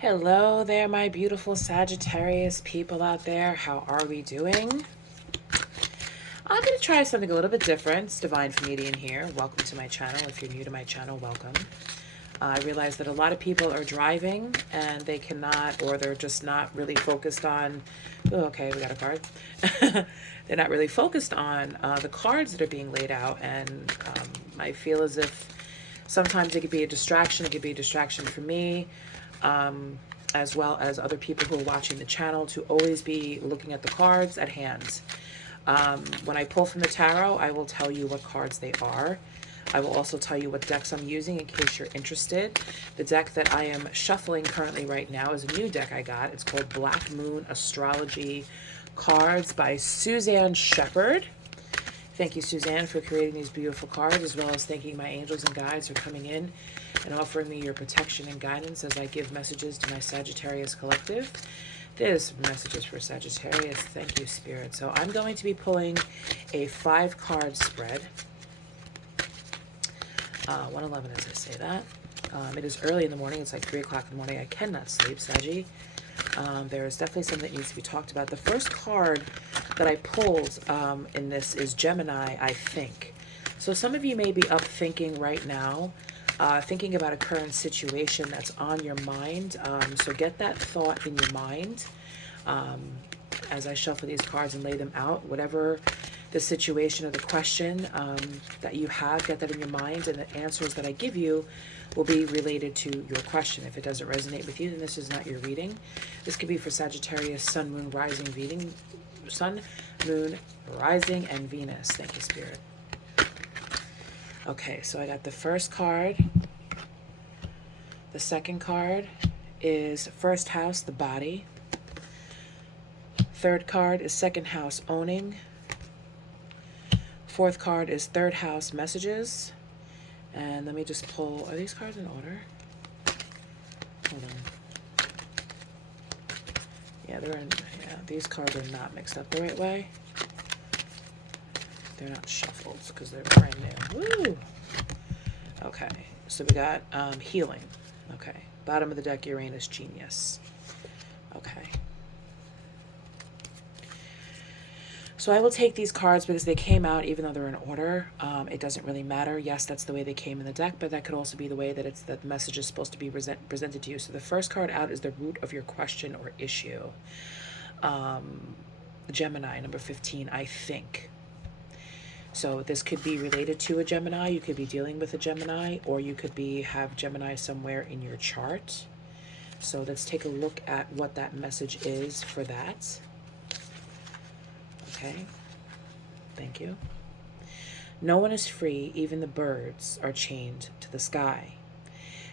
Hello there, my beautiful Sagittarius people out there. How are we doing? I'm going to try something a little bit different. It's Divine Comedian here. Welcome to my channel. If you're new to my channel, welcome. I realize that a lot of people are driving and they cannot, or they're just not really focused on, oh, okay, we got a card. They're not really focused on the cards that are being laid out. And I feel as if sometimes it could be a distraction. It could be a distraction for me, as well as other people who are watching the channel, to always be looking at the cards at hand. When I pull from the tarot, I will tell you what cards they are. I will also tell you what decks I'm using in case you're interested. The deck that I am shuffling currently right now is a new deck I got. It's called Black Moon Astrology Cards by Suzanne Shepherd. Thank you, Suzanne, for creating these beautiful cards, as well as thanking my angels and guides for coming in and offering me your protection and guidance as I give messages to my Sagittarius collective. This message is for Sagittarius. Thank you, Spirit. So I'm going to be pulling a 5-card spread. 111 as I say that. It is early in the morning. It's like 3 o'clock in the morning. I cannot sleep, Saggy. There is definitely something that needs to be talked about. The first card that I pulled in this is Gemini, I think. So some of you may be up thinking right now, thinking about a current situation that's on your mind. So get that thought in your mind as I shuffle these cards and lay them out. Whatever the situation or the question that you have, get that in your mind, and the answers that I give you will be related to your question. If it doesn't resonate with you, then this is not your reading. This could be for Sagittarius, Sun, Moon, Rising, reading. Sun, Moon, Rising, and Venus. Thank you, Spirit. Okay, so I got the first card. The second card is first house, the body. Third card is second house, owning. Fourth card is third house, messages. And let me just pull, are these cards in order? Hold on. Yeah, these cards are not mixed up the right way. They're not shuffled because they're brand new. Woo! Okay, so we got healing. Okay, bottom of the deck, Uranus, genius. Okay. So I will take these cards because they came out even though they're in order. It doesn't really matter. Yes, that's the way they came in the deck, but that could also be the way that the message is supposed to be presented to you. So the first card out is the root of your question or issue. Gemini, number 15, I think. So this could be related to a Gemini. You could be dealing with a Gemini, or you could have Gemini somewhere in your chart. So let's take a look at what that message is for that. Okay, thank you. No one is free, even the birds are chained to the sky.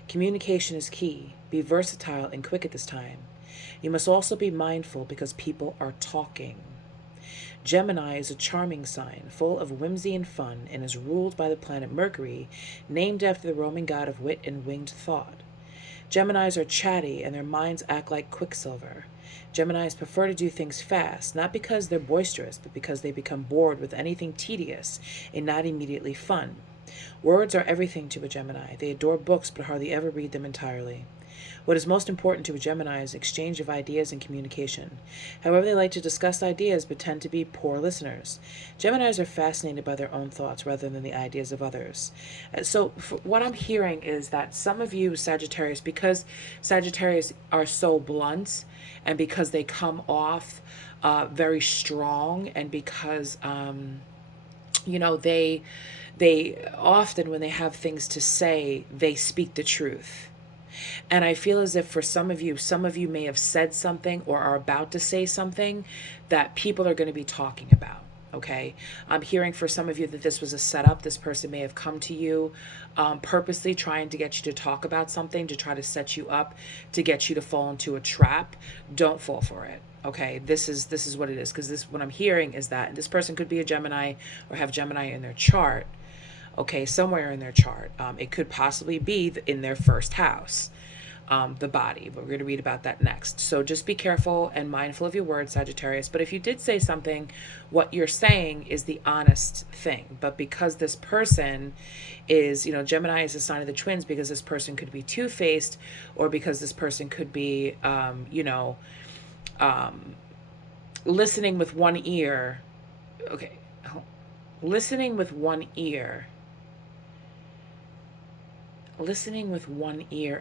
Communication is key. Be versatile and quick at this time. You must also be mindful because people are talking. Gemini is a charming sign, full of whimsy and fun, and is ruled by the planet Mercury, named after the Roman god of wit and winged thought. Geminis are chatty, and their minds act like quicksilver. Geminis prefer to do things fast, not because they're boisterous, but because they become bored with anything tedious and not immediately fun. Words are everything to a Gemini. They adore books, but hardly ever read them entirely. What is most important to a Gemini is exchange of ideas and communication. However, they like to discuss ideas but tend to be poor listeners. Geminis are fascinated by their own thoughts rather than the ideas of others. So what I'm hearing is that some of you Sagittarius, because Sagittarius are so blunt and because they come off very strong, and because they often, when they have things to say, they speak the truth. And I feel as if for some of you may have said something or are about to say something that people are going to be talking about. Okay. I'm hearing for some of you that this was a setup. This person may have come to you purposely trying to get you to talk about something, to try to set you up, to get you to fall into a trap. Don't fall for it. Okay. This is what it is. Because what I'm hearing is that this person could be a Gemini or have Gemini in their chart. Okay, somewhere in their chart. It could possibly be in their first house. the body. But we're going to read about that next. So just be careful and mindful of your words, Sagittarius. But if you did say something, what you're saying is the honest thing. But because this person is, Gemini is a sign of the twins, because this person could be two-faced, or because this person could be, listening with one ear. Okay. Listening with one ear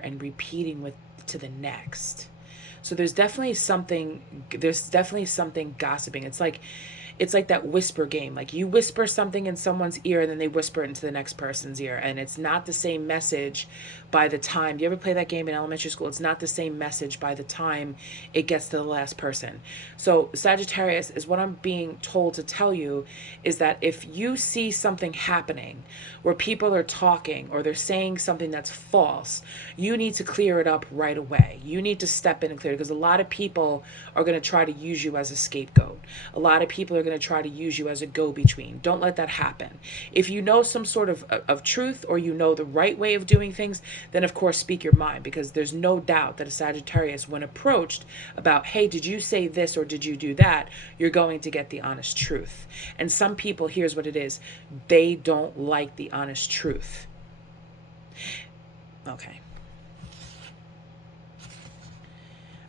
and repeating with to the next. So there's definitely something gossiping. It's like that whisper game. Like you whisper something in someone's ear and then they whisper it into the next person's ear, and it's not the same message by the time. Do you ever play that game in elementary school? It's not the same message by the time it gets to the last person. So Sagittarius, is what I'm being told to tell you, is that if you see something happening where people are talking or they're saying something that's false, you need to clear it up right away. You need to step in and clear it, because a lot of people are going to try to use you as a scapegoat. A lot of people are going to try to use you as a go-between. Don't let that happen. If you know some sort of truth, or you know the right way of doing things, then of course speak your mind, because there's no doubt that a Sagittarius, when approached about, hey, did you say this or did you do that, you're going to get the honest truth. And some people, here's what it is, they don't like the honest truth. Okay.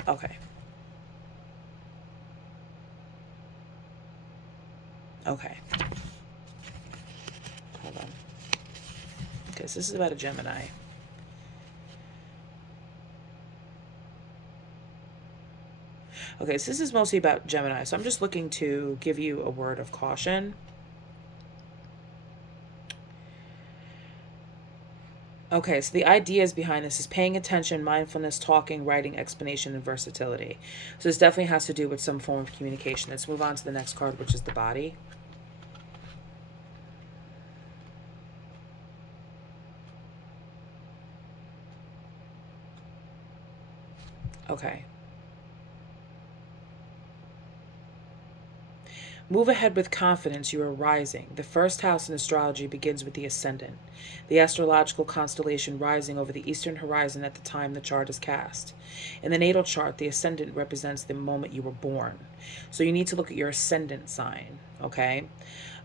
Okay. Okay. Hold on. Okay, so this is about a Gemini. Okay, so this is mostly about Gemini. So I'm just looking to give you a word of caution. Okay, so the ideas behind this is paying attention, mindfulness, talking, writing, explanation, and versatility. So this definitely has to do with some form of communication. Let's move on to the next card, which is the body. Okay. Move ahead with confidence, you are rising. The first house in astrology begins with the ascendant, the astrological constellation rising over the eastern horizon at the time the chart is cast. In the natal chart, the ascendant represents the moment you were born. So you need to look at your ascendant sign, okay?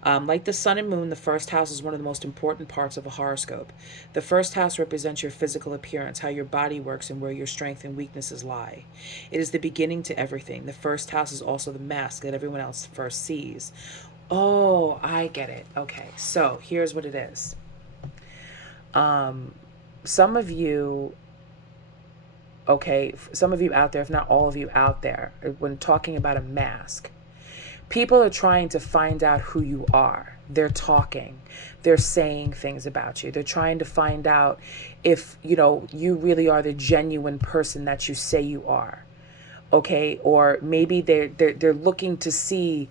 Like the sun and moon, the first house is one of the most important parts of a horoscope. The first house represents your physical appearance, how your body works, and where your strengths and weaknesses lie. It is the beginning to everything. The first house is also the mask that everyone else first sees. Oh, I get it. Okay, so here's what it is. Some of you, some of you out there, if not all of you out there, when talking about a mask, people are trying to find out who you are. They're talking. They're saying things about you. They're trying to find out if, you really are the genuine person that you say you are. Okay? Or maybe they're looking to see,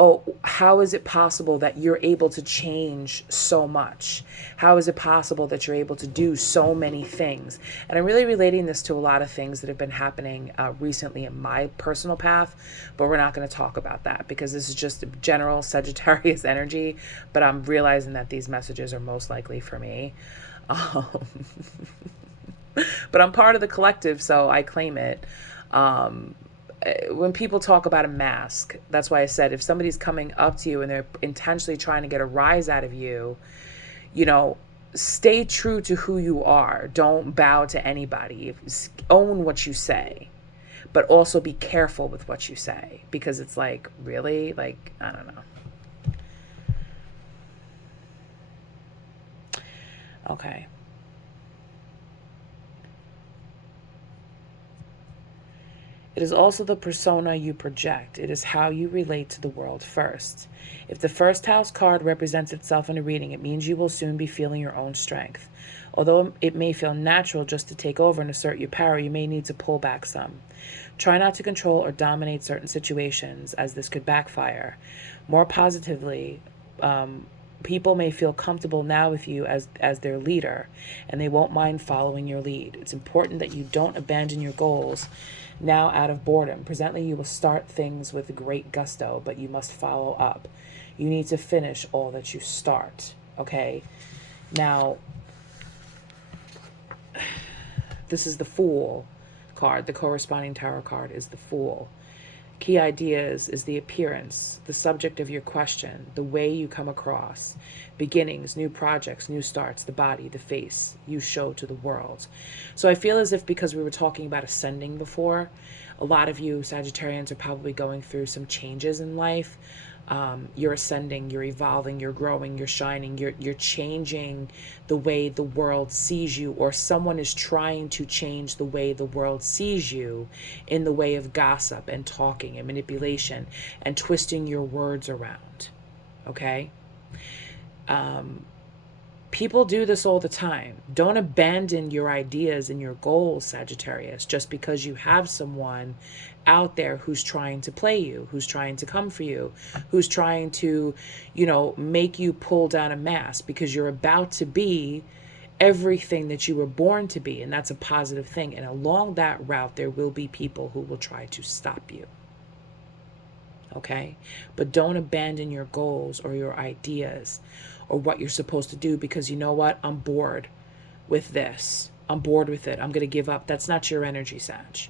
oh, how is it possible that you're able to change so much? How is it possible that you're able to do so many things? And I'm really relating this to a lot of things that have been happening recently in my personal path, but we're not going to talk about that because this is just general Sagittarius energy, but I'm realizing that these messages are most likely for me. But I'm part of the collective, so I claim it. When people talk about a mask, that's why I said if somebody's coming up to you and they're intentionally trying to get a rise out of you, stay true to who you are. Don't bow to anybody. Own what you say, but also be careful with what you say, because it's like, really? Like, I don't know. Okay. It is also the persona you project. It is how you relate to the world first. If the first house card represents itself in a reading, it means you will soon be feeling your own strength. Although it may feel natural just to take over and assert your power, you may need to pull back some. Try not to control or dominate certain situations, as this could backfire. More positively, people may feel comfortable now with you as their leader, and they won't mind following your lead. It's important that you don't abandon your goals now out of boredom. Presently, you will start things with great gusto, but you must follow up. You need to finish all that you start, okay? Now, This is the Fool card. The corresponding tarot card is the Fool. Key ideas is the appearance, the subject of your question, the way you come across, beginnings, new projects, new starts, the body, the face you show to the world. So I feel as if, because we were talking about ascending before, a lot of you Sagittarians are probably going through some changes in life. You're ascending, you're evolving, you're growing, you're shining, you're changing the way the world sees you, or someone is trying to change the way the world sees you in the way of gossip and talking and manipulation and twisting your words around. Okay? People do this all the time. Don't abandon your ideas and your goals, Sagittarius, just because you have someone out there who's trying to play you, who's trying to come for you, who's trying to, make you pull down a mask, because you're about to be everything that you were born to be. And that's a positive thing. And along that route, there will be people who will try to stop you. Okay? But don't abandon your goals or your ideas or what you're supposed to do, because you know what? I'm bored with this. I'm bored with it. I'm going to give up. That's not your energy, Sag.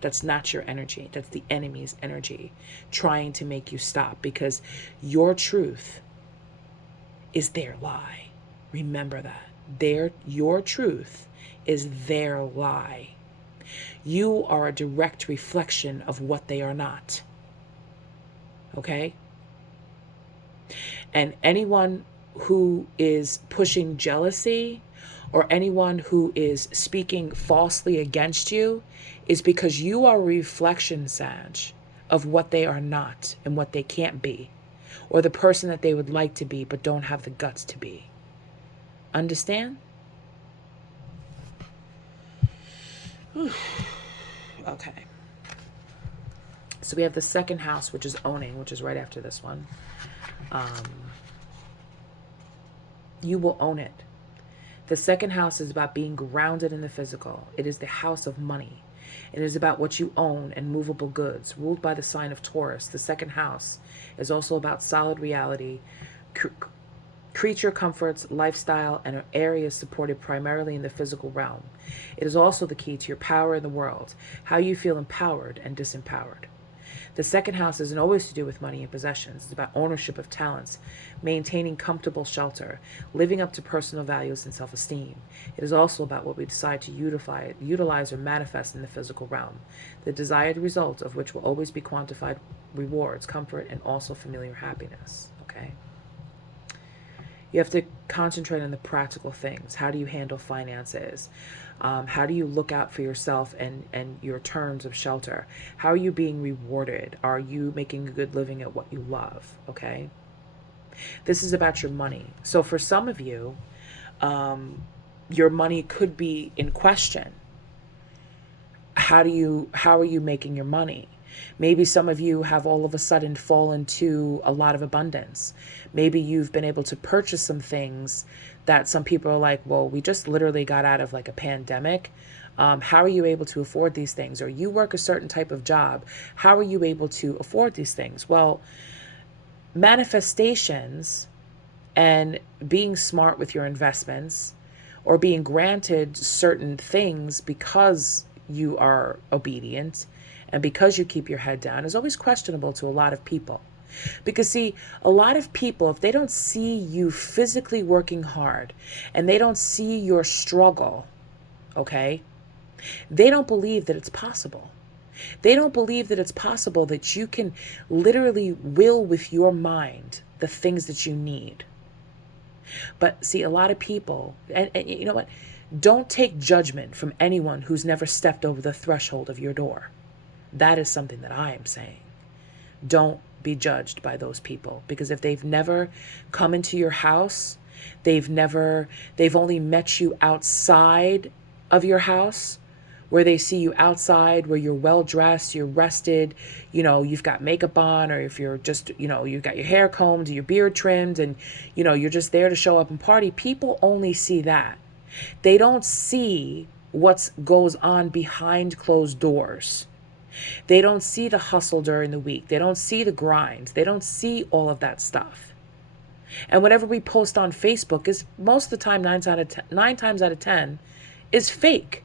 That's not your energy. That's the enemy's energy trying to make you stop, because your truth is their lie. Remember that. Your truth is their lie. You are a direct reflection of what they are not. Okay? And anyone who is pushing jealousy or anyone who is speaking falsely against you is because you are a reflection, Sag, of what they are not and what they can't be, or the person that they would like to be but don't have the guts to be. Understand? Okay. So we have the second house, which is owning, which is right after this one. You will own it. The second house is about being grounded in the physical. It is the house of money. It is about what you own and movable goods. Ruled by the sign of Taurus, the second house is also about solid reality, creature comforts, lifestyle, and areas supported primarily in the physical realm. It is also the key to your power in the world, how you feel empowered and disempowered. The second house isn't always to do with money and possessions. It's about ownership of talents, maintaining comfortable shelter, living up to personal values and self-esteem. It is also about what we decide to utilize or manifest in the physical realm, the desired result of which will always be quantified rewards, comfort, and also familiar happiness. Okay? You have to concentrate on the practical things. How do you handle finances? How do you look out for yourself and your terms of shelter? How are you being rewarded? Are you making a good living at what you love? Okay. This is about your money. So for some of you, your money could be in question. How are you making your money? Maybe some of you have all of a sudden fallen to a lot of abundance. Maybe you've been able to purchase some things that some people are like, well, we just literally got out of like a pandemic. How are you able to afford these things? Or you work a certain type of job. How are you able to afford these things? Well, manifestations and being smart with your investments, or being granted certain things because you are obedient and because you keep your head down, is always questionable to a lot of people. Because see, a lot of people, if they don't see you physically working hard and they don't see your struggle, okay, they don't believe that it's possible. They don't believe that it's possible that you can literally will with your mind the things that you need. But see, a lot of people, and you know what? Don't take judgment from anyone who's never stepped over the threshold of your door. That is something that I am saying. Don't be judged by those people, because if they've never come into your house, they've only met you outside of your house, where they see you outside, where you're well dressed, you're rested, you've got makeup on, or if you're just, you've got your hair combed, your beard trimmed, and, you're just there to show up and party. People only see that. They don't see what goes on behind closed doors. They don't see the hustle during the week. They don't see the grind. They don't see all of that stuff. And whatever we post on Facebook is most of the time, nine times out of 10, is fake.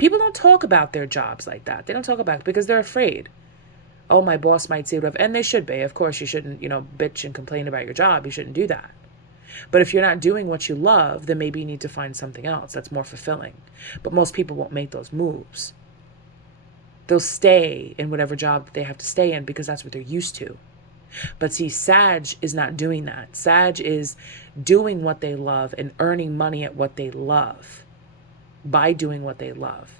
People don't talk about their jobs like that. They don't talk about it because they're afraid. Oh, my boss might say whatever. And they should be. Of course, you shouldn't, bitch and complain about your job. You shouldn't do that. But if you're not doing what you love, then maybe you need to find something else that's more fulfilling. But most people won't make those moves. They'll stay in whatever job that they have to stay in because that's what they're used to. But see, Sag is not doing that. Sag is doing what they love and earning money at what they love by doing what they love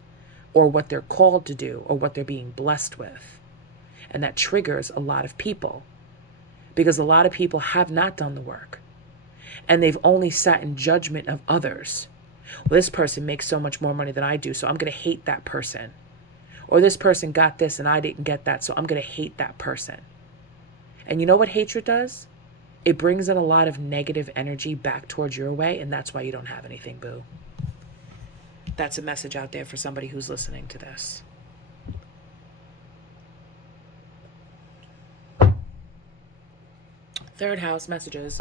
or what they're called to do or what they're being blessed with. And that triggers a lot of people because a lot of people have not done the work and they've only sat in judgment of others. Well, this person makes so much more money than I do, so I'm going to hate that person. Or this person got this and I didn't get that, so I'm going to hate that person. And you know what hatred does? It brings in a lot of negative energy back towards your way, and that's why you don't have anything, boo. That's a message out there for somebody who's listening to this. Third house messages.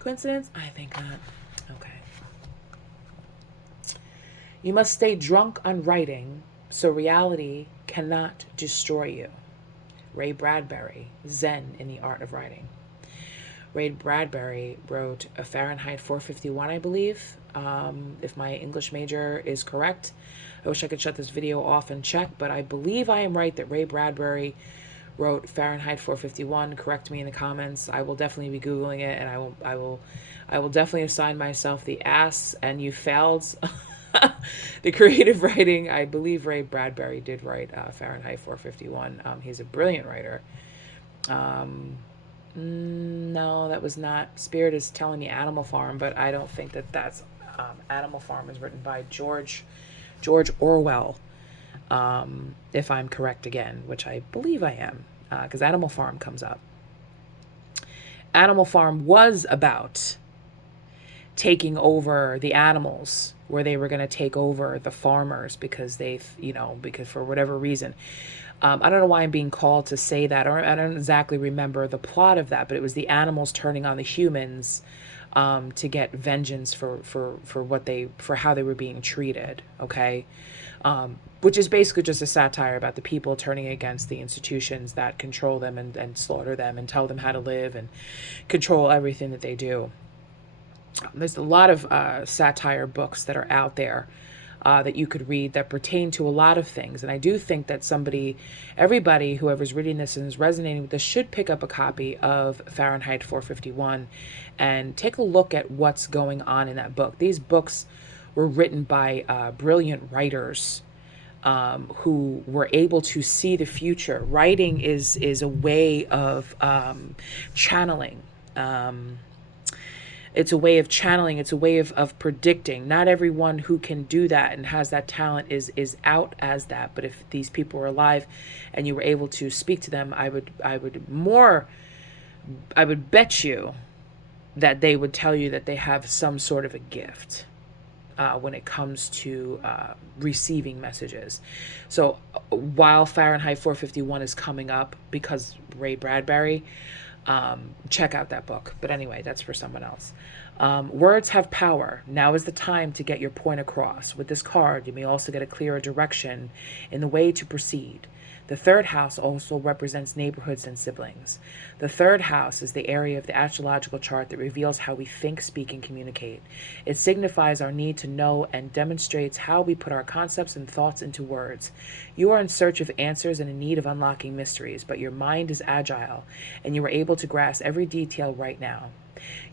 Coincidence? I think not. Okay. You must stay drunk on writing so reality cannot destroy you. Ray Bradbury, Zen in the Art of Writing. Ray Bradbury wrote a Fahrenheit 451, I believe, if my English major is correct. I wish I could shut this video off and check, but I believe I am right that Ray Bradbury wrote Fahrenheit 451. Correct me in the comments. I will definitely be Googling it, and I will definitely assign myself the ass and you failed. The creative writing. I believe Ray Bradbury did write Fahrenheit 451. He's a brilliant writer. No, that was not. Spirit is telling me Animal Farm, but I don't think that that's Animal Farm is written by George Orwell. If I'm correct again, which I believe I am, because Animal Farm comes up. Animal Farm was about taking over the animals, where they were going to take over the farmers because because for whatever reason. I don't know why I'm being called to say that, or I don't exactly remember the plot of that, but it was the animals turning on the humans to get vengeance for how they were being treated. Okay. Which is basically just a satire about the people turning against the institutions that control them and slaughter them and tell them how to live and control everything that they do. There's a lot of satire books that are out there that you could read that pertain to a lot of things. And I do think that everybody, whoever's reading this and is resonating with this, should pick up a copy of Fahrenheit 451 and take a look at what's going on in that book. These books were written by brilliant writers who were able to see the future. Writing is a way of channeling. It's a way of channeling. It's a way of predicting. Not everyone who can do that and has that talent is out as that. But if these people were alive and you were able to speak to them, I would bet you that they would tell you that they have some sort of a gift when it comes to receiving messages. So while Fahrenheit 451 is coming up, because Ray Bradbury, check out that book. But anyway, that's for someone else. Words have power. Now is the time to get your point across. With this card, you may also get a clearer direction in the way to proceed. The third house also represents neighborhoods and siblings. The third house is the area of the astrological chart that reveals how we think, speak, and communicate. It signifies our need to know and demonstrates how we put our concepts and thoughts into words. You are in search of answers and in need of unlocking mysteries, but your mind is agile, and you are able to grasp every detail right now.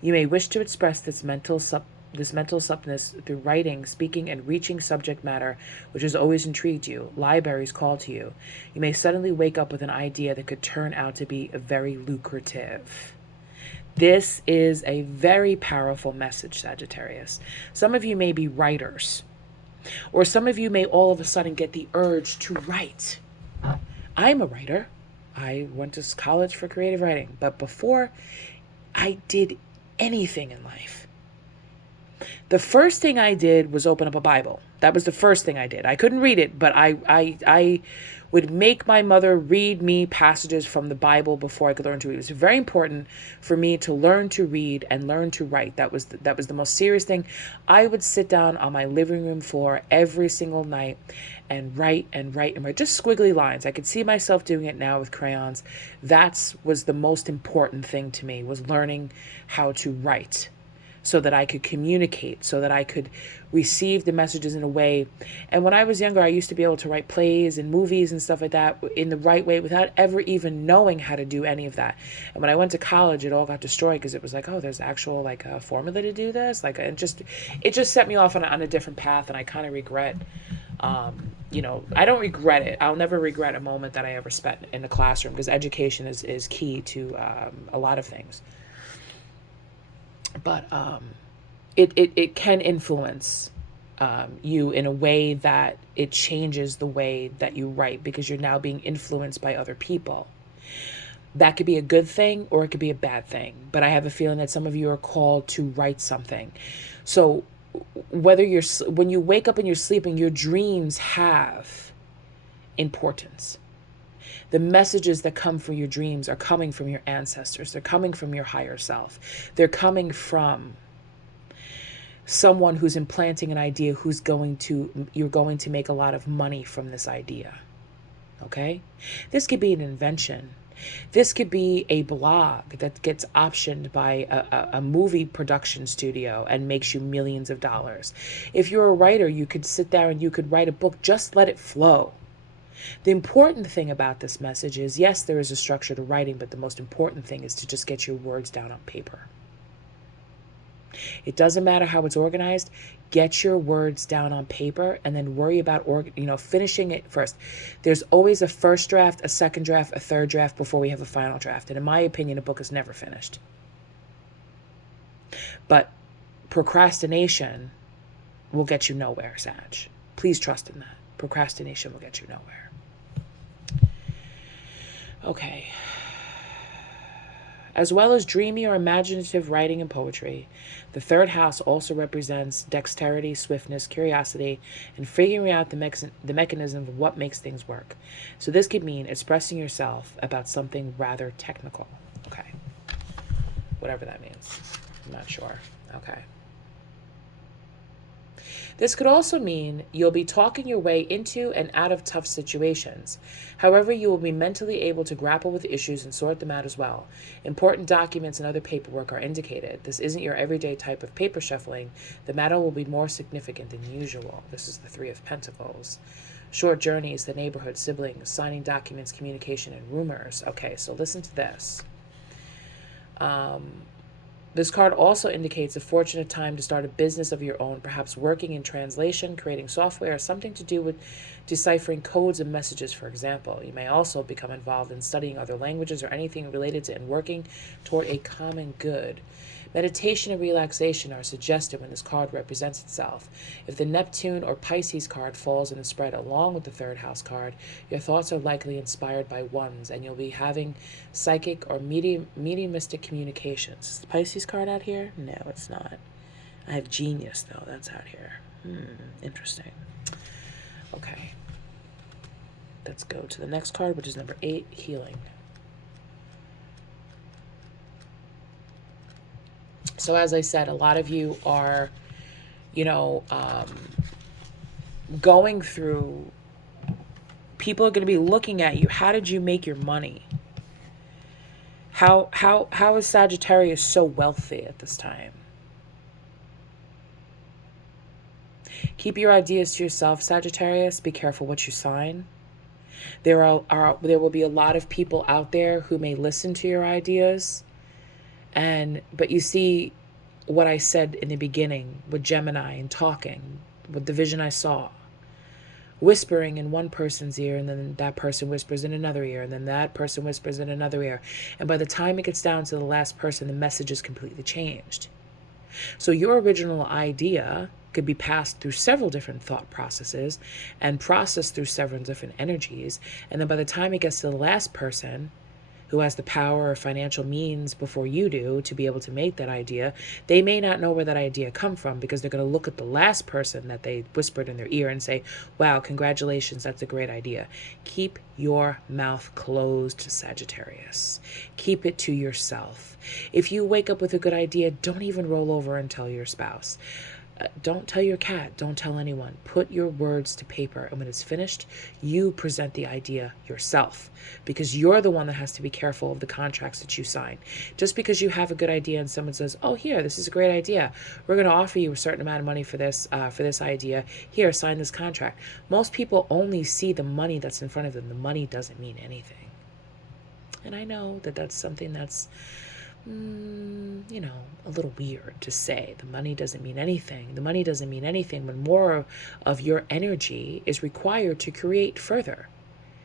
You may wish to express this mental suppleness through writing, speaking, and reaching subject matter which has always intrigued you. Libraries call to you. You may suddenly wake up with an idea that could turn out to be very lucrative. This is a very powerful message, Sagittarius. Some of you may be writers, or some of you may all of a sudden get the urge to write. I'm a writer. I went to college for creative writing, but before I did anything in life, The first thing I did was open up a Bible. That was the first thing I did. I couldn't read it, but I would make my mother read me passages from the Bible before I could learn to read. It was very important for me to learn to read and learn to write. That was the most serious thing. I would sit down on my living room floor every single night and write and write and write, just squiggly lines. I could see myself doing it now with crayons. That was the most important thing to me, was learning how to write, so that I could communicate, so that I could receive the messages in a way. And when I was younger, I used to be able to write plays and movies and stuff like that in the right way without ever even knowing how to do any of that. And when I went to college, it all got destroyed because it was like, oh, there's actual like a formula to do this. Like, it just set me off on a different path, and I kind of regret. I don't regret it. I'll never regret a moment that I ever spent in the classroom, because education is key to a lot of things. But it can influence you in a way that it changes the way that you write, because you're now being influenced by other people. That could be a good thing or it could be a bad thing. But I have a feeling that some of you are called to write something. So when you wake up and you're sleeping, your dreams have importance. The messages that come from your dreams are coming from your ancestors. They're coming from your higher self. They're coming from someone who's implanting an idea, you're going to make a lot of money from this idea. Okay? This could be an invention. This could be a blog that gets optioned by a movie production studio and makes you millions of dollars. If you're a writer, you could sit there and you could write a book. Just let it flow. The important thing about this message is, yes, there is a structure to writing, but the most important thing is to just get your words down on paper. It doesn't matter how it's organized. Get your words down on paper and then worry about finishing it first. There's always a first draft, a second draft, a third draft before we have a final draft. And in my opinion, a book is never finished. But procrastination will get you nowhere, Sag. Please trust in that. Procrastination will get you nowhere. Okay. As well as dreamy or imaginative writing and poetry, the third house also represents dexterity, swiftness, curiosity, and figuring out the mechanism of what makes things work. So this could mean expressing yourself about something rather technical. Okay. Whatever that means. I'm not sure. Okay. This could also mean you'll be talking your way into and out of tough situations. However, you will be mentally able to grapple with issues and sort them out as well. Important documents and other paperwork are indicated. This isn't your everyday type of paper shuffling. The matter will be more significant than usual. This is the Three of Pentacles. Short journeys, the neighborhood, siblings, signing documents, communication, and rumors. Okay, so listen to this. This card also indicates a fortunate time to start a business of your own, perhaps working in translation, creating software, or something to do with deciphering codes and messages, for example. You may also become involved in studying other languages or anything related to and working toward a common good. Meditation and relaxation are suggested when this card represents itself. If the Neptune or Pisces card falls in the spread along with the third house card, your thoughts are likely inspired by ones, and you'll be having psychic or mediumistic communications. Is the Pisces card out here? No, it's not. I have genius, though. That's out here. Interesting. Okay. Let's go to the next card, which is number 8, healing. So as I said, a lot of you are, going through, people are going to be looking at you. How did you make your money? How is Sagittarius so wealthy at this time? Keep your ideas to yourself, Sagittarius. Be careful what you sign. There will be a lot of people out there who may listen to your ideas. But you see what I said in the beginning with Gemini and talking, with the vision I saw, whispering in one person's ear, and then that person whispers in another ear, and then that person whispers in another ear. And by the time it gets down to the last person, the message is completely changed. So your original idea could be passed through several different thought processes and processed through several different energies. And then by the time it gets to the last person, who has the power or financial means before you do to be able to make that idea, they may not know where that idea come from, because they're going to look at the last person that they whispered in their ear and say, wow, congratulations, that's a great idea. Keep your mouth closed, Sagittarius. Keep it to yourself. If you wake up with a good idea, don't even roll over and tell your spouse. Don't tell your cat. Don't tell anyone. Put your words to paper. And when it's finished, you present the idea yourself, because you're the one that has to be careful of the contracts that you sign. Just because you have a good idea and someone says, oh, here, this is a great idea. We're going to offer you a certain amount of money for this idea. Here, sign this contract. Most people only see the money that's in front of them. The money doesn't mean anything. And I know that that's something that's a little weird to say. The money doesn't mean anything. The money doesn't mean anything when more of your energy is required to create further.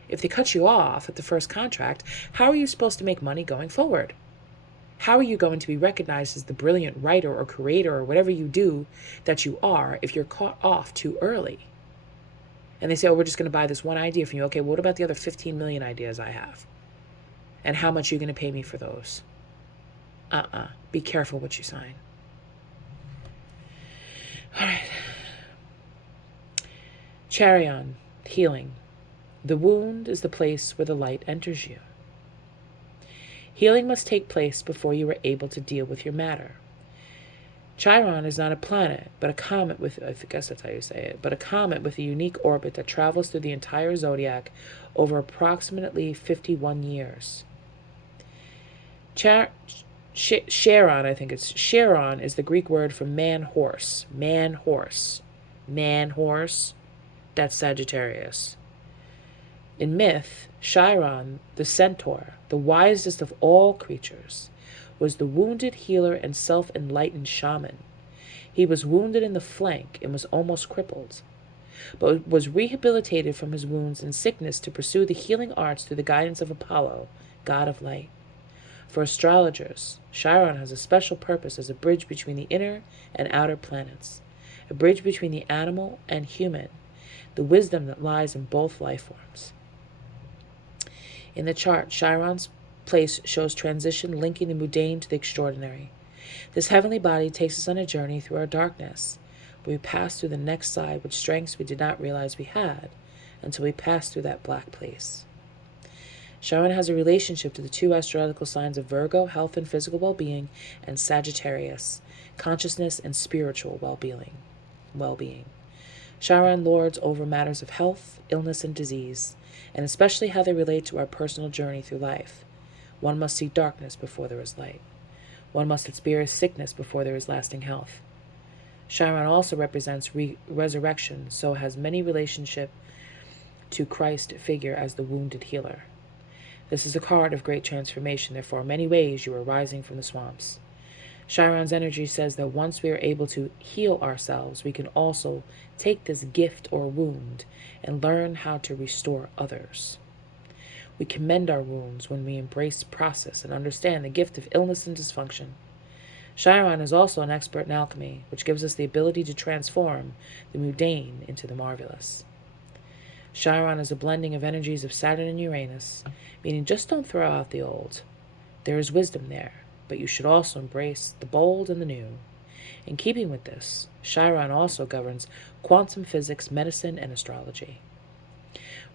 If they cut you off at the first contract, how are you supposed to make money going forward? How are you going to be recognized as the brilliant writer or creator or whatever you do that you are if you're caught off too early? And they say, oh, we're just going to buy this one idea from you. Okay, what about the other 15 million ideas I have? And how much are you going to pay me for those? Be careful what you sign. All right. Charion, healing. The wound is the place where the light enters you. Healing must take place before you are able to deal with your matter. Chiron is not a planet, but a comet with, I guess that's how you say it, but a comet with a unique orbit that travels through the entire zodiac over approximately 51 years. Charon, I think it's Charon, is the Greek word for man-horse. Man-horse. Man-horse. That's Sagittarius. In myth, Chiron, the centaur, the wisest of all creatures, was the wounded healer and self-enlightened shaman. He was wounded in the flank and was almost crippled, but was rehabilitated from his wounds and sickness to pursue the healing arts through the guidance of Apollo, god of light. For astrologers, Chiron has a special purpose as a bridge between the inner and outer planets, a bridge between the animal and human, the wisdom that lies in both life forms. In the chart, Chiron's place shows transition linking the mundane to the extraordinary. This heavenly body takes us on a journey through our darkness, where we pass through the next side with strengths we did not realize we had until we passed through that black place. Chiron has a relationship to the two astrological signs of Virgo, health and physical well-being, and Sagittarius, consciousness and spiritual well-being. Chiron lords over matters of health, illness, and disease, and especially how they relate to our personal journey through life. One must see darkness before there is light. One must experience sickness before there is lasting health. Chiron also represents resurrection, so has many relationship to Christ figure as the wounded healer. This is a card of great transformation, therefore in many ways you are rising from the swamps. Chiron's energy says that once we are able to heal ourselves, we can also take this gift or wound and learn how to restore others. We can mend our wounds when we embrace the process and understand the gift of illness and dysfunction. Chiron is also an expert in alchemy, which gives us the ability to transform the mundane into the marvelous. Chiron is a blending of energies of Saturn and Uranus, meaning just don't throw out the old. There is wisdom there, but you should also embrace the bold and the new. In keeping with this, Chiron also governs quantum physics, medicine, and astrology.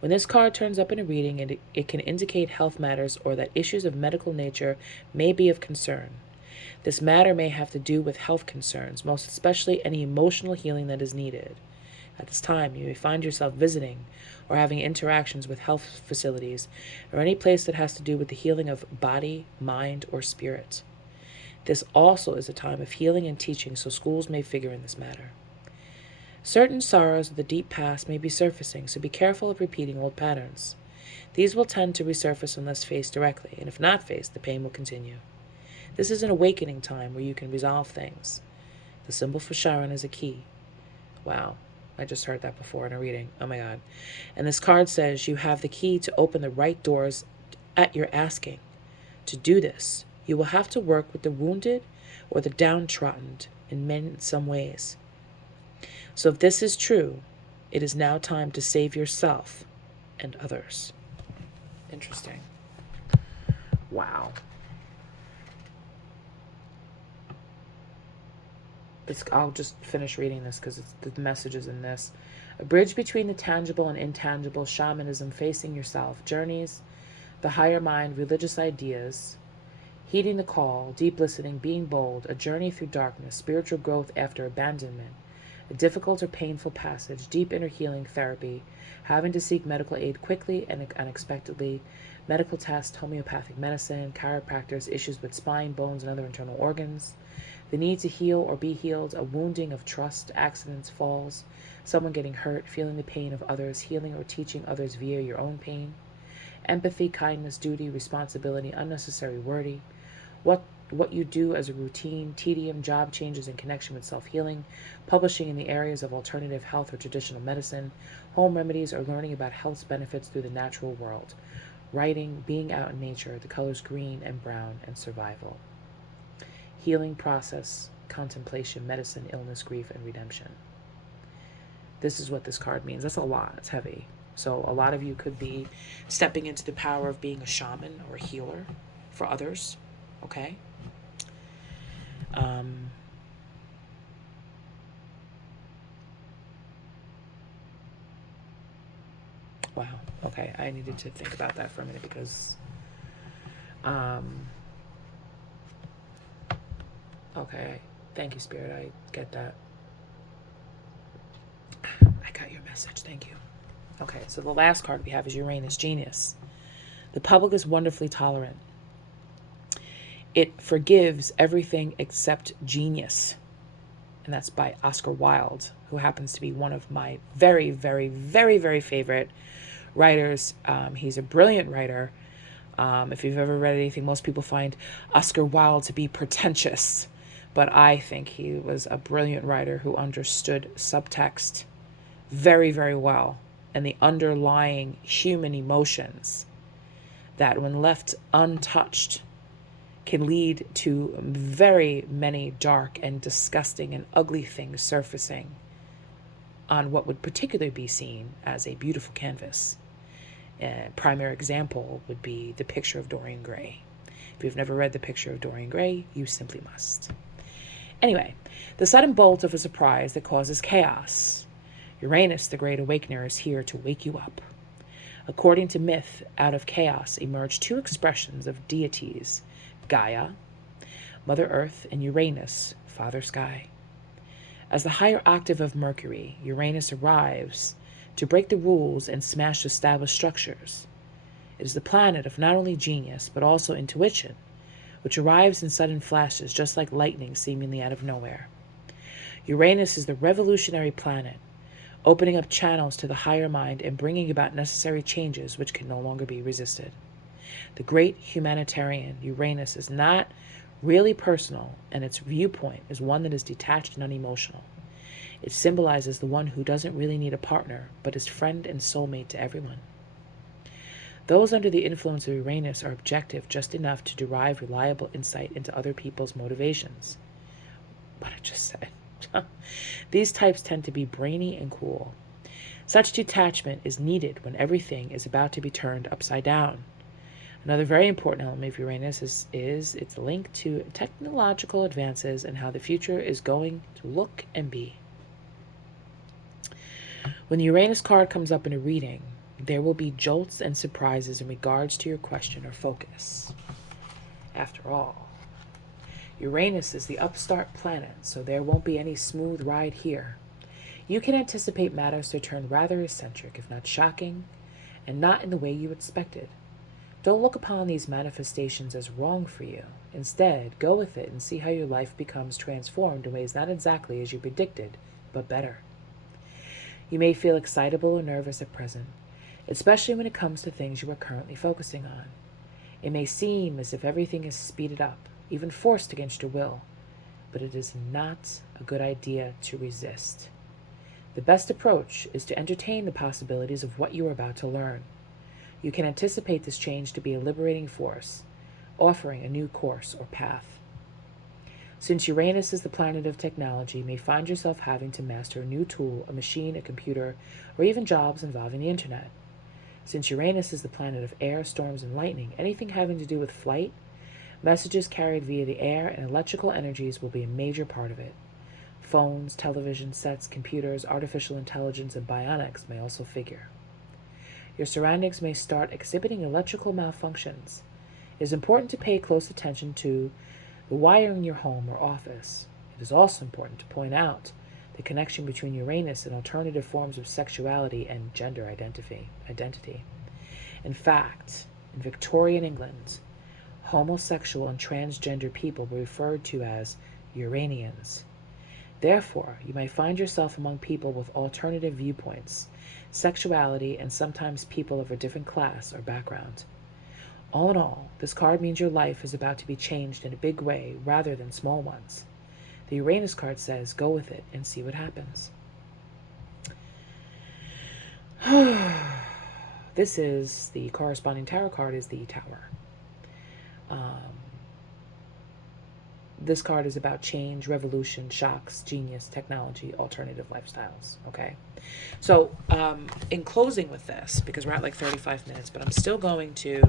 When this card turns up in a reading, it can indicate health matters or that issues of medical nature may be of concern. This matter may have to do with health concerns, most especially any emotional healing that is needed. At this time, you may find yourself visiting or having interactions with health facilities or any place that has to do with the healing of body, mind, or spirit. This also is a time of healing and teaching, so schools may figure in this matter. Certain sorrows of the deep past may be surfacing, so be careful of repeating old patterns. These will tend to resurface unless faced directly, and if not faced, the pain will continue. This is an awakening time where you can resolve things. The symbol for Chiron is a key. Wow, I just heard that before in a reading. Oh my God. And this card says you have the key to open the right doors at your asking. To do this, you will have to work with the wounded or the downtrodden in some ways. So if this is true, it is now time to save yourself and others. Interesting. Wow. I'll just finish reading this because the message is in this. A bridge between the tangible and intangible, shamanism, facing yourself, journeys, the higher mind, religious ideas, heeding the call, deep listening, being bold, a journey through darkness, spiritual growth after abandonment, a difficult or painful passage, deep inner healing therapy, having to seek medical aid quickly and unexpectedly, medical tests, homeopathic medicine, chiropractors, issues with spine, bones, and other internal organs, the need to heal or be healed, a wounding of trust, accidents, falls, someone getting hurt, feeling the pain of others, healing or teaching others via your own pain, empathy, kindness, duty, responsibility, unnecessary worry, what you do as a routine, tedium, job changes in connection with self-healing, publishing in the areas of alternative health or traditional medicine, home remedies, or learning about health's benefits through the natural world, writing, being out in nature, the colors green and brown, and survival. Healing process, contemplation, medicine, illness, grief, and redemption. This is what this card means. That's a lot. It's heavy. So a lot of you could be stepping into the power of being a shaman or a healer for others. Okay? Wow. Okay. I needed to think about that for a minute because okay. Thank you, Spirit. I get that. I got your message. Thank you. Okay, so the last card we have is Uranus, Genius. The public is wonderfully tolerant. It forgives everything except genius. And that's by Oscar Wilde, who happens to be one of my very, very, very, very favorite writers. He's a brilliant writer. If you've ever read anything, most people find Oscar Wilde to be pretentious. But I think he was a brilliant writer who understood subtext very, very well and the underlying human emotions that, when left untouched, can lead to very many dark and disgusting and ugly things surfacing on what would particularly be seen as a beautiful canvas. A primary example would be the picture of Dorian Gray. If you've never read the picture of Dorian Gray, you simply must. Anyway, the sudden bolt of a surprise that causes chaos. Uranus, the Great Awakener, is here to wake you up. According to myth, out of chaos emerged two expressions of deities, Gaia, Mother Earth, and Uranus, Father Sky. As the higher octave of Mercury, Uranus arrives to break the rules and smash established structures. It is the planet of not only genius, but also intuition, which arrives in sudden flashes just like lightning seemingly out of nowhere. Uranus is the revolutionary planet, opening up channels to the higher mind and bringing about necessary changes which can no longer be resisted. The great humanitarian, Uranus, is not really personal, and its viewpoint is one that is detached and unemotional. It symbolizes the one who doesn't really need a partner, but is friend and soulmate to everyone. Those under the influence of Uranus are objective just enough to derive reliable insight into other people's motivations. What I just said. These types tend to be brainy and cool. Such detachment is needed when everything is about to be turned upside down. Another very important element of Uranus is its link to technological advances and how the future is going to look and be. When the Uranus card comes up in a reading, there will be jolts and surprises in regards to your question or focus. After all, Uranus is the upstart planet, so there won't be any smooth ride here. You can anticipate matters to turn rather eccentric, if not shocking, and not in the way you expected. Don't look upon these manifestations as wrong for you. Instead, go with it and see how your life becomes transformed in ways not exactly as you predicted, but better. You may feel excitable or nervous at present, especially when it comes to things you are currently focusing on. It may seem as if everything is speeded up, even forced against your will, but it is not a good idea to resist. The best approach is to entertain the possibilities of what you are about to learn. You can anticipate this change to be a liberating force, offering a new course or path. Since Uranus is the planet of technology, you may find yourself having to master a new tool, a machine, a computer, or even jobs involving the internet. Since Uranus is the planet of air, storms, and lightning, anything having to do with flight, messages carried via the air, and electrical energies will be a major part of it. Phones, television sets, computers, artificial intelligence, and bionics may also figure. Your surroundings may start exhibiting electrical malfunctions. It is important to pay close attention to the wiring in your home or office. It is also important to point out the connection between Uranus and alternative forms of sexuality and gender identity. In fact, in Victorian England, homosexual and transgender people were referred to as Uranians. Therefore, you may find yourself among people with alternative viewpoints, sexuality, and sometimes people of a different class or background. All in all, this card means your life is about to be changed in a big way rather than small ones. The Uranus card says, go with it and see what happens. This is the corresponding tarot card is the Tower. This card is about change, revolution, shocks, genius, technology, alternative lifestyles. Okay. So in closing with this, because we're at like 35 minutes, but I'm still going to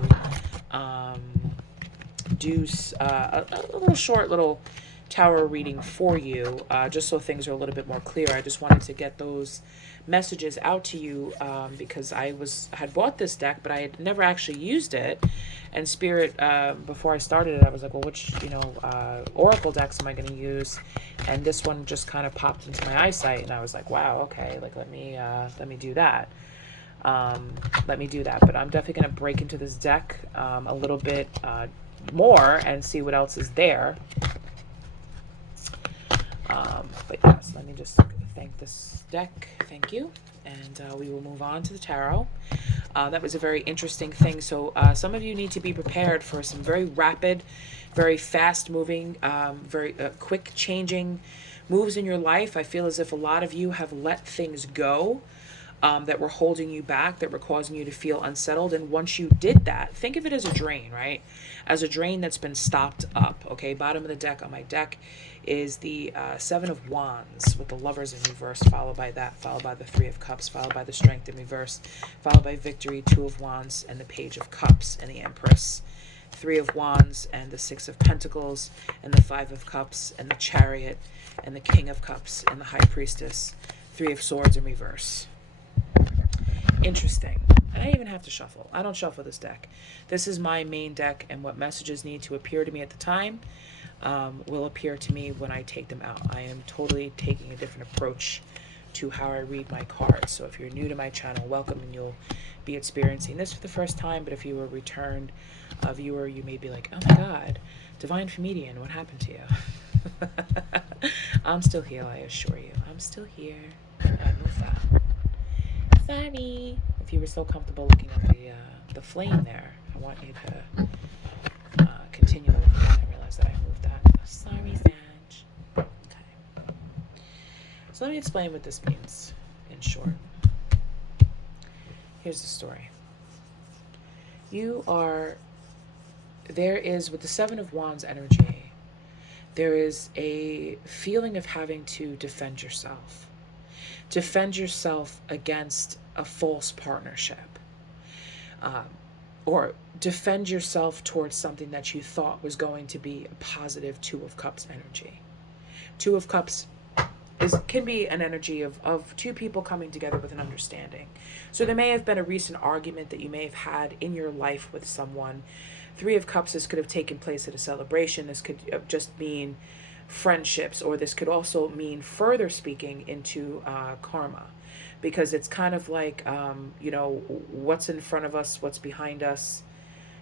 do a little short little tarot reading for you, just so things are a little bit more clear. I just wanted to get those messages out to you because I had bought this deck, but I had never actually used it. And Spirit, before I started it, I was like, well, which oracle decks am I going to use? And this one just kind of popped into my eyesight, and I was like, wow, okay, like let me do that. Let me do that. But I'm definitely going to break into this deck a little bit more and see what else is there. But yes, let me just thank this deck. Thank you. And we will move on to the tarot. That was a very interesting thing. So some of you need to be prepared for some very rapid, very fast moving, very quick changing moves in your life. I feel as if a lot of you have let things go that were holding you back, that were causing you to feel unsettled. And once you did that, think of it as a drain, right? As a drain that's been stopped up. Okay, bottom of the deck on my deck is the Seven of Wands with the Lovers in reverse, followed by the Three of Cups, followed by the Strength in reverse, followed by Victory, Two of Wands, and the Page of Cups, and the Empress, Three of Wands, and the Six of Pentacles, and the Five of Cups, and the Chariot, and the King of Cups, and the High Priestess, Three of Swords in reverse. Interesting. I don't even have to shuffle. I don't shuffle this deck. This is my main deck, and what messages need to appear to me at the time will appear to me when I take them out. I am totally taking a different approach to how I read my cards. So if you're new to my channel, welcome, and you'll be experiencing this for the first time. But if you were a returned viewer, you may be like, oh my God, Divine Comedian, what happened to you? I'm still here, I assure you. I'm still here. Move that. Sorry. If you were so comfortable looking at the flame there, I want you to continue looking at it. I realized that I moved that. Sorry, Sag. Okay. So let me explain what this means in short. Here's the story. There is, with the Seven of Wands energy, there is a feeling of having to defend yourself. Defend yourself against a false partnership. Or defend yourself towards something that you thought was going to be a positive Two of Cups energy. Two of Cups can be an energy of two people coming together with an understanding. So there may have been a recent argument that you may have had in your life with someone. Three of Cups, this could have taken place at a celebration. This could just mean friendships, or this could also mean further speaking into karma, because it's kind of like what's in front of us, what's behind us,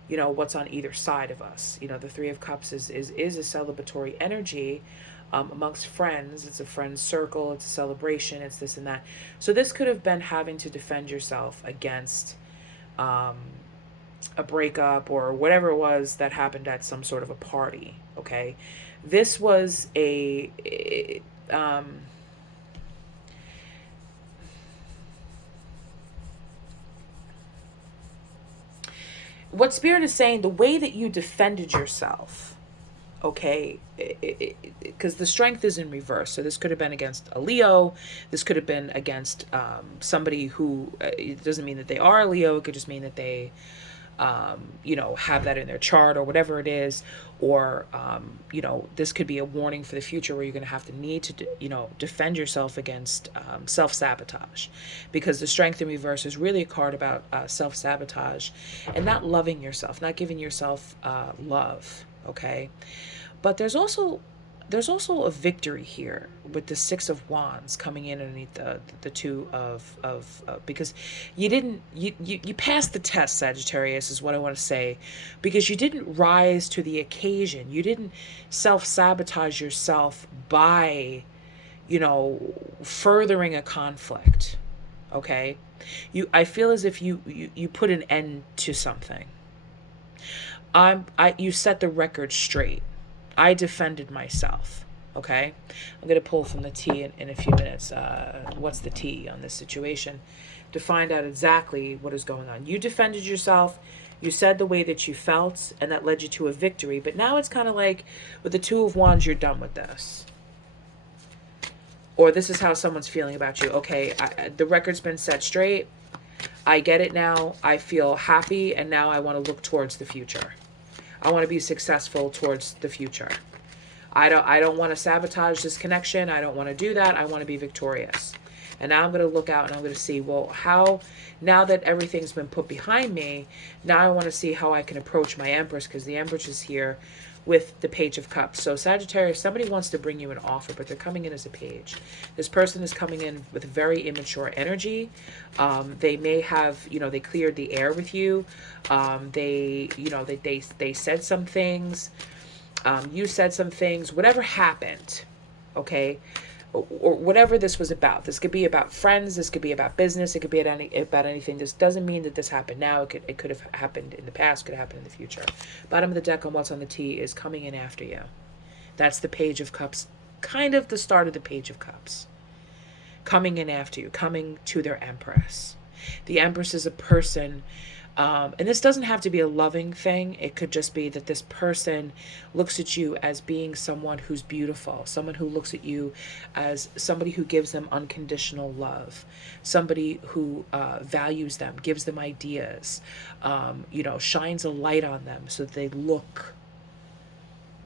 what's on either side of us. The Three of Cups is a celebratory energy amongst friends. It's a friend circle, it's a celebration, it's this and that. So this could have been having to defend yourself against a breakup or whatever it was that happened at some sort of a party. Okay, this was what Spirit is saying, the way that you defended yourself Okay, because the strength is in reverse. So this could have been against a Leo. This could have been against somebody who, it doesn't mean that they are a Leo. It could just mean that they, have that in their chart or whatever it is. Or, this could be a warning for the future where you're going to have to need to, defend yourself against self-sabotage. Because the strength in reverse is really a card about self-sabotage and not loving yourself, not giving yourself love. Okay. But there's also a victory here with the Six of Wands coming in underneath the two of because you passed the test, Sagittarius, is what I want to say, because you didn't rise to the occasion. You didn't self-sabotage yourself by, furthering a conflict. Okay? I feel as if you put an end to something. You set the record straight. I defended myself. Okay, I'm gonna pull from the T in a few minutes. What's the T on this situation, to find out exactly what is going on. You defended yourself. You said the way that you felt, and that led you to a victory. But now it's kind of like with the Two of Wands, you're done with this. Or this is how someone's feeling about you. Okay, the record's been set straight. I get it now. I feel happy, and now I want to look towards the future. I want to be successful towards the future. I don't want to sabotage this connection. I don't want to do that. I want to be victorious. And now I'm going to look out and I'm going to see, well, how, now that everything's been put behind me, now I want to see how I can approach my Empress, because the Empress is here with the Page of Cups. So Sagittarius, somebody wants to bring you an offer, but they're coming in as a page. This person is coming in with very immature energy. They may have, they cleared the air with you. They said some things. You said some things. Whatever happened, okay, or whatever this was about. This could be about friends. This could be about business. It could be about anything. This doesn't mean that this happened now. It could have happened in the past. Could happen in the future. Bottom of the deck on what's on the T is coming in after you. That's the Page of Cups. Kind of the start of the Page of Cups. Coming in after you. Coming to their Empress. The Empress is a person. And this doesn't have to be a loving thing. It could just be that this person looks at you as being someone who's beautiful, someone who looks at you as somebody who gives them unconditional love, somebody who values them, gives them ideas, shines a light on them so that they look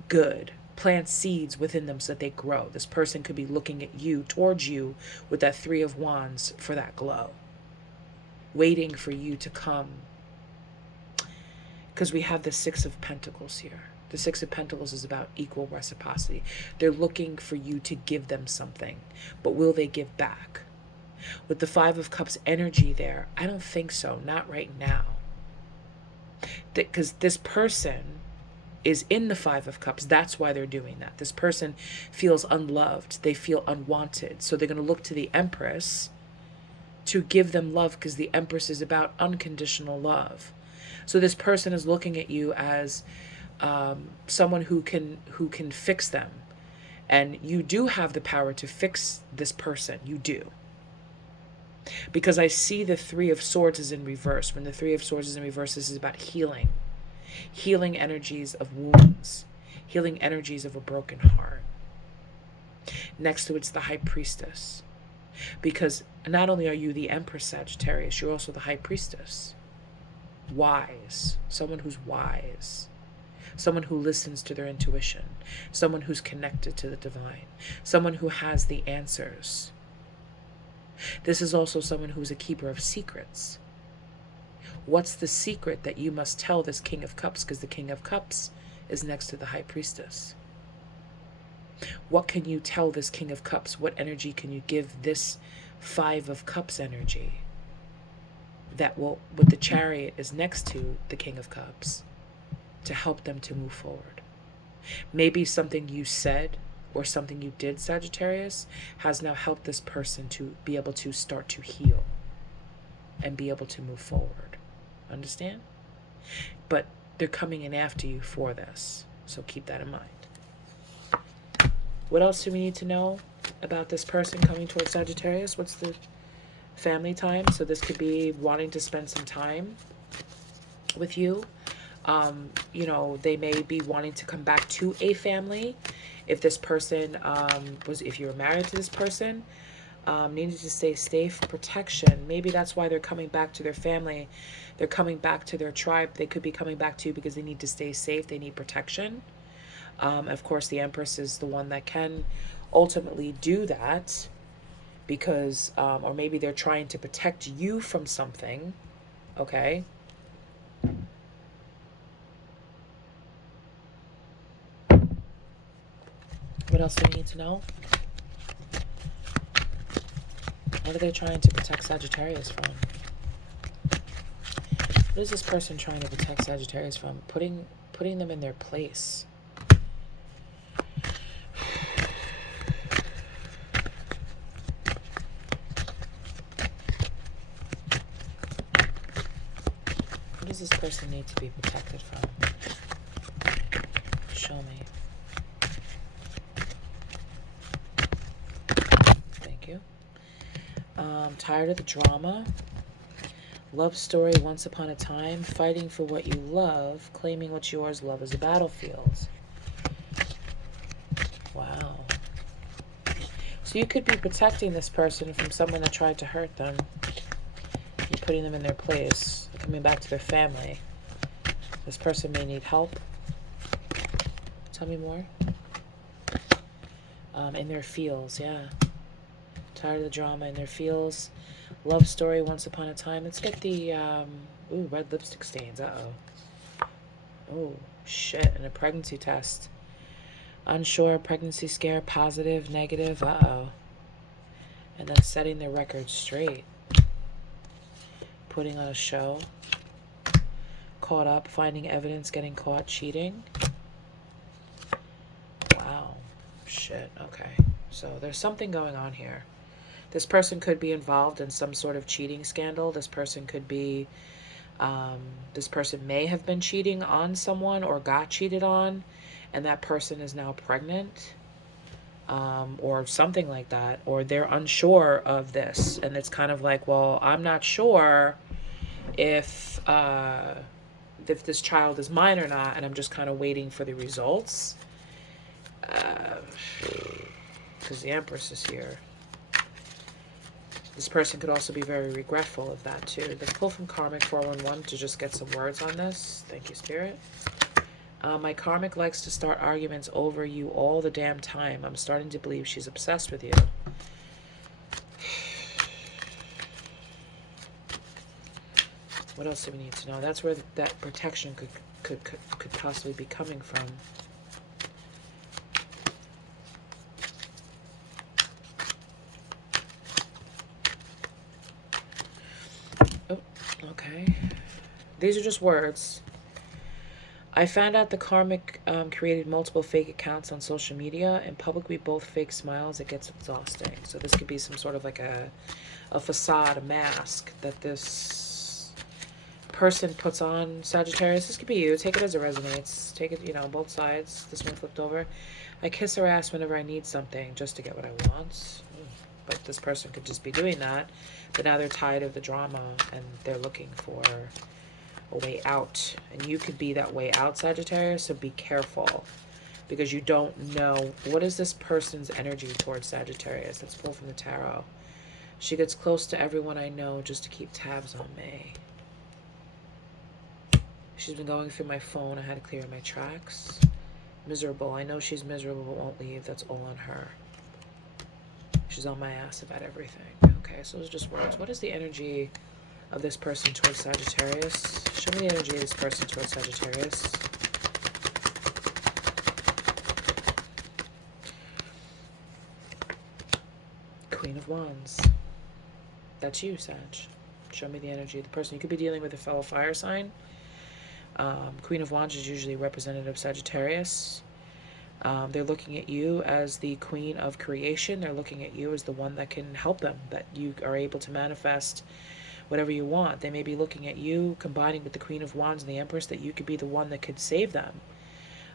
good, plants seeds within them so that they grow. This person could be looking at you, towards you, with that Three of Wands for that glow, waiting for you to come. Because we have the Six of Pentacles here. The Six of Pentacles is about equal reciprocity. They're looking for you to give them something, but will they give back? With the Five of Cups energy there, I don't think so. Not right now. Because this person is in the Five of Cups. That's why they're doing that. This person feels unloved. They feel unwanted. So they're going to look to the Empress to give them love, because the Empress is about unconditional love. So this person is looking at you as someone who can fix them. And you do have the power to fix this person. You do. Because I see the Three of Swords is in reverse. When the Three of Swords is in reverse, this is about healing. Healing energies of wounds. Healing energies of a broken heart. Next to it's the High Priestess. Because not only are you the Empress, Sagittarius, you're also the High Priestess. Wise. Someone who's wise. Someone who listens to their intuition. Someone who's connected to the divine. Someone who has the answers. This is also someone who's a keeper of secrets. What's the secret that you must tell this King of Cups? Because the King of Cups is next to the High Priestess. What can you tell this King of Cups? What energy can you give this Five of Cups energy? That will, with the Chariot is next to the King of Cups, to help them to move forward. Maybe something you said or something you did, Sagittarius, has now helped this person to be able to start to heal and be able to move forward. Understand? But they're coming in after you for this, so keep that in mind. What else do we need to know about this person coming towards Sagittarius? What's the family time? So this could be wanting to spend some time with you. You know, they may be wanting to come back to a family. If this person if you were married to this person, needed to stay safe, protection. Maybe that's why they're coming back to their family. They're coming back to their tribe. They could be coming back to you because they need to stay safe. They need protection. Of course, the Empress is the one that can ultimately do that because, or maybe they're trying to protect you from something. Okay. What else do we need to know? What are they trying to protect Sagittarius from? What is this person trying to protect Sagittarius from? Putting them in their place. What does this person need to be protected from? Show me. Thank you. Tired of the drama. Love story once upon a time. Fighting for what you love. Claiming what's yours. Love is a battlefield. Wow. So you could be protecting this person from someone that tried to hurt them. You're putting them in their place. Coming back to their family. This person may need help. Tell me more. In their feels, yeah. Tired of the drama, in their feels. Love story once upon a time. Let's get the red lipstick stains. Oh shit. And a pregnancy test. Unsure, pregnancy scare, positive, negative. And then setting their record straight. Putting on a show. Caught up, finding evidence, getting caught, cheating. Wow. Shit. Okay. So there's something going on here. This person could be involved in some sort of cheating scandal. This person could be, this person may have been cheating on someone or got cheated on, and that person is now pregnant, or something like that, or they're unsure of this, and it's kind of like, well, I'm not sure if this child is mine or not, and I'm just kind of waiting for the results, because the Empress is here. This person could also be very regretful of that too. Let's pull from Karmic 411 to just get some words on this. Thank you, Spirit. My karmic likes to start arguments over you all the damn time. I'm starting to believe she's obsessed with you. What else do we need to know? That's where that protection could possibly be coming from. Oh, okay. These are just words. I found out the karmic created multiple fake accounts on social media. In public, we both fake smiles. It gets exhausting. So this could be some sort of like a facade, a mask that this person puts on Sagittarius. This could be you. Take it as it resonates. Take it, both sides. This one flipped over. I kiss her ass whenever I need something just to get what I want. But this person could just be doing that. But now they're tired of the drama and they're looking for a way out, and you could be that way out, Sagittarius, so be careful because you don't know what is this person's energy towards Sagittarius. Let's pull from the tarot. She gets close to everyone I know just to keep tabs on me. She's been going through my phone. I had to clear my tracks. Miserable. I know she's miserable but won't leave. That's all on her. She's on my ass about everything. Okay, so those are just words. What is the energy of this person towards Sagittarius? Show me the energy of this person towards Sagittarius. Queen of Wands. That's you, Sag. Show me the energy of the person. You could be dealing with a fellow fire sign. Queen of Wands is usually representative of Sagittarius. They're looking at you as the queen of creation. They're looking at you as the one that can help them, that you are able to manifest whatever you want. They may be looking at you, combining with the Queen of Wands and the Empress, that you could be the one that could save them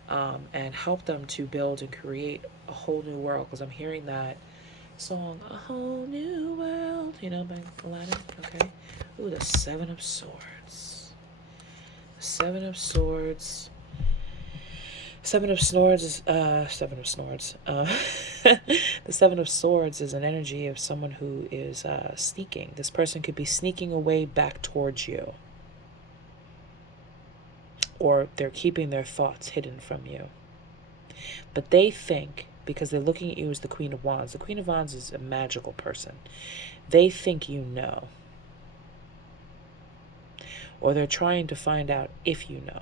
and help them to build and create a whole new world. Because I'm hearing that song, A Whole New World, by Aladdin. Okay. Ooh, the Seven of Swords. The Seven of Swords. Seven of Swords is, Seven of Swords. The Seven of Swords is an energy of someone who is sneaking. This person could be sneaking away back towards you. Or they're keeping their thoughts hidden from you. But they think, because they're looking at you as the Queen of Wands. The Queen of Wands is a magical person. They think you know. Or they're trying to find out if you know.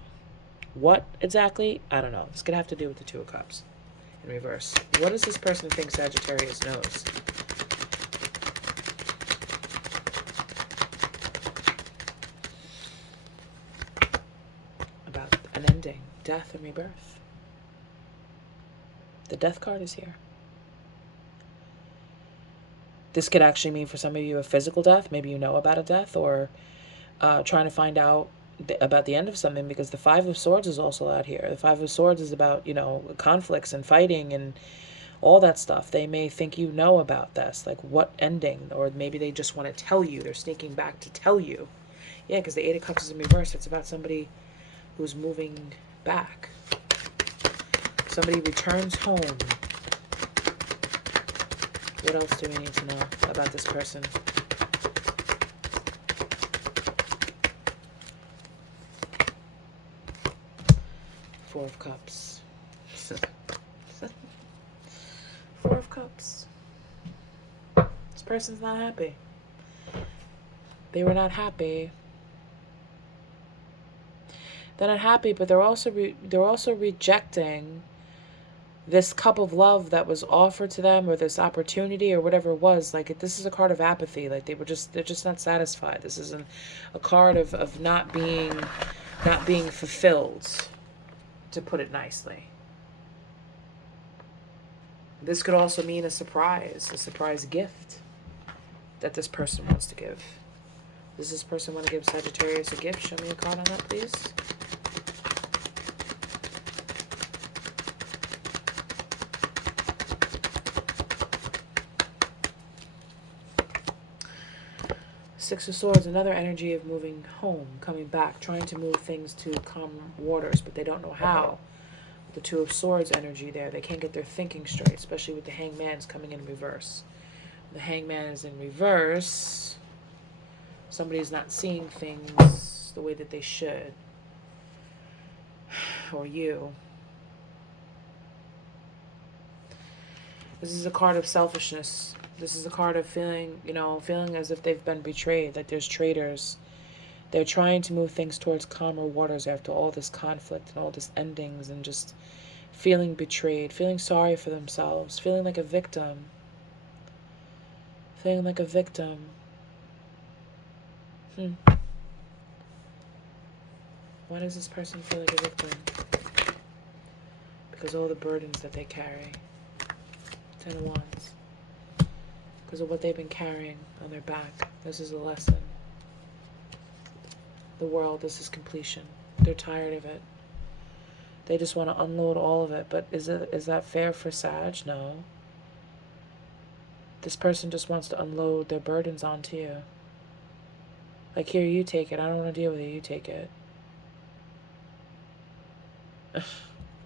What exactly? I don't know. It's going to have to do with the Two of Cups in reverse. What does this person think Sagittarius knows? About an ending, death and rebirth. The Death card is here. This could actually mean for some of you a physical death. Maybe you know about a death, or trying to find out about the end of something, because the Five of Swords is also out here. The Five of Swords is about, you know, conflicts and fighting and all that stuff. They may think you know about this, like what ending, or maybe they just want to tell you. They're sneaking back to tell you. Yeah, because the Eight of Cups is in reverse. It's about somebody who's moving back. Somebody returns home. What else do we need to know about this person? Four of Cups. Four of Cups. This person's not happy. They were not happy. They're not happy, but they're also rejecting this cup of love that was offered to them, or this opportunity, or whatever it was. Like, this is a card of apathy. Like, they're just not satisfied. This isn't a card of not being fulfilled, to put it nicely. This could also mean a surprise gift that this person wants to give. Does this person want to give Sagittarius a gift? Show me a card on that, please. Six of Swords, another energy of moving home, coming back, trying to move things to calm waters, but they don't know how. The Two of Swords energy there. They can't get their thinking straight, especially with the Hangman's coming in reverse. The Hangman is in reverse. Somebody's not seeing things the way that they should. Or you. This is a card of selfishness. This is a card of feeling as if they've been betrayed, like there's traitors. They're trying to move things towards calmer waters after all this conflict and all this endings, and just feeling betrayed, feeling sorry for themselves, feeling like a victim. Feeling like a victim. Why does this person feel like a victim? Because all the burdens that they carry. Ten of Wands. Because of what they've been carrying on their back. This is a lesson. The world, this is completion. They're tired of it. They just want to unload all of it. But is that fair for Sag? No. This person just wants to unload their burdens onto you. Like, here, you take it. I don't want to deal with it. You take it.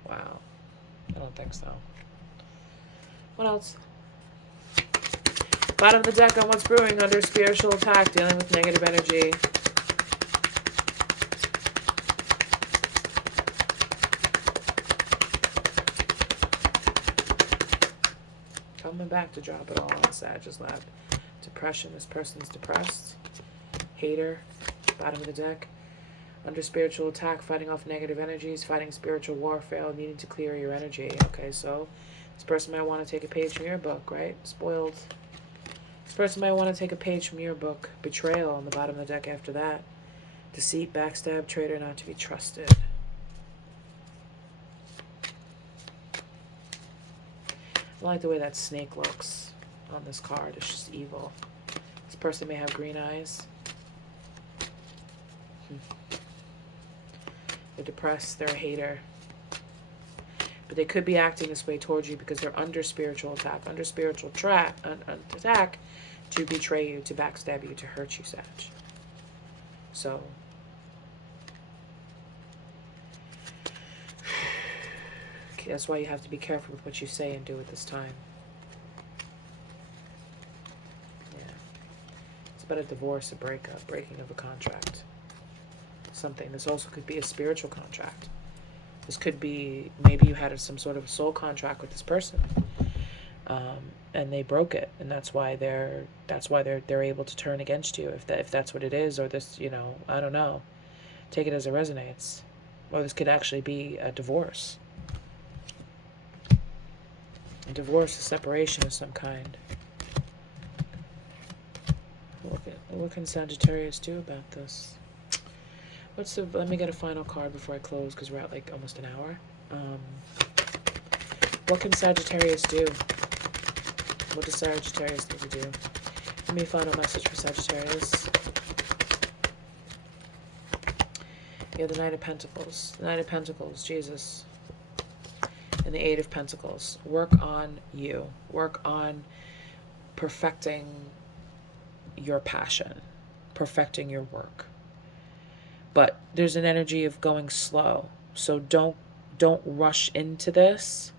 Wow. I don't think so. What else? Bottom of the deck on what's brewing under spiritual attack, dealing with negative energy. Coming back to drop it all on Sag's lap. Depression. This person's depressed. Hater. Bottom of the deck. Under spiritual attack, fighting off negative energies, fighting spiritual warfare, needing to clear your energy. Okay, so this person might want to take a page from your book, right? Spoiled. This person might want to take a page from your book. Betrayal on the bottom of the deck after that. Deceit, backstab, traitor, not to be trusted. I like the way that snake looks on this card. It's just evil. This person may have green eyes. They're depressed. They're a hater. But they could be acting this way towards you because they're under spiritual attack. Under spiritual attack to betray you, to backstab you, to hurt you, Sag. So, That's why you have to be careful with what you say and do at this time. Yeah. It's about a divorce, a breakup, breaking of a contract. Something. This also could be a spiritual contract. This could be, maybe you had some sort of a soul contract with this person, and they broke it, and that's why they're able to turn against you. If that's what it is, or this, I don't know. Take it as it resonates. Or this could actually be a divorce. A divorce, a separation of some kind. What can Sagittarius do about this? Let me get a final card before I close, because we're at like almost an hour. What can Sagittarius do? What does Sagittarius need to do? Give me a final message for Sagittarius. Yeah, the Knight of Pentacles. The Knight of Pentacles, Jesus. And the Eight of Pentacles. Work on you. Work on perfecting your passion. Perfecting your work. But there's an energy of going slow. So don't rush into this.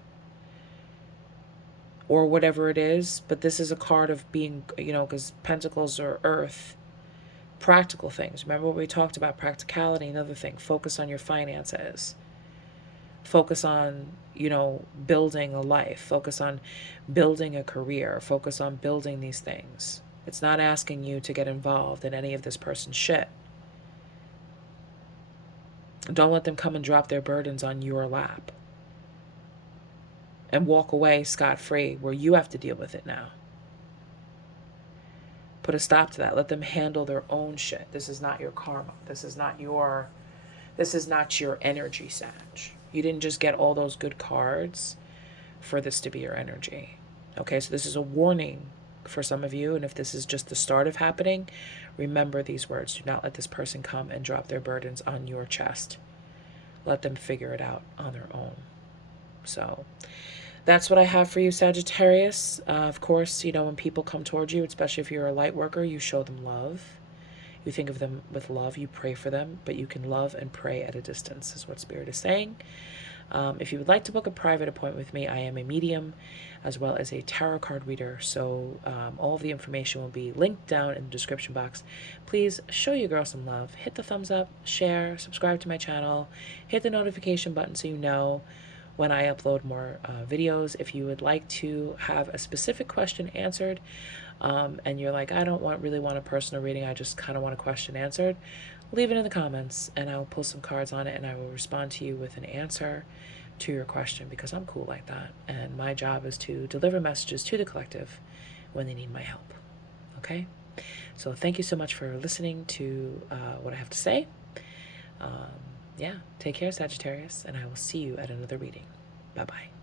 Or whatever it is. But this is a card of being, because Pentacles are earth. Practical things. Remember what we talked about? Practicality, another thing. Focus on your finances. Focus on, building a life. Focus on building a career. Focus on building these things. It's not asking you to get involved in any of this person's shit. Don't let them come and drop their burdens on your lap. And walk away scot-free where you have to deal with it now. Put a stop to that. Let them handle their own shit. This is not your karma. This is not your energy, Sag. You didn't just get all those good cards for this to be your energy. Okay, so this is a warning for some of you. And if this is just the start of happening, remember these words. Do not let this person come and drop their burdens on your chest. Let them figure it out on their own. So that's what I have for you, Sagittarius. Of course, when people come towards you, especially if you're a light worker, you show them love. You think of them with love. You pray for them, but you can love and pray at a distance is what Spirit is saying. If you would like to book a private appointment with me, I am a medium as well as a tarot card reader. So all of the information will be linked down in the description box. Please show your girl some love. Hit the thumbs up, share, subscribe to my channel, hit the notification button so you know when I upload more videos. If you would like to have a specific question answered, and you're like, I don't really want a personal reading, I just kind of want a question answered, leave it in the comments and I'll pull some cards on it and I will respond to you with an answer to your question, because I'm cool like that. And my job is to deliver messages to the collective when they need my help. Okay? So thank you so much for listening to what I have to say. Yeah, take care, Sagittarius, and I will see you at another reading. Bye-bye.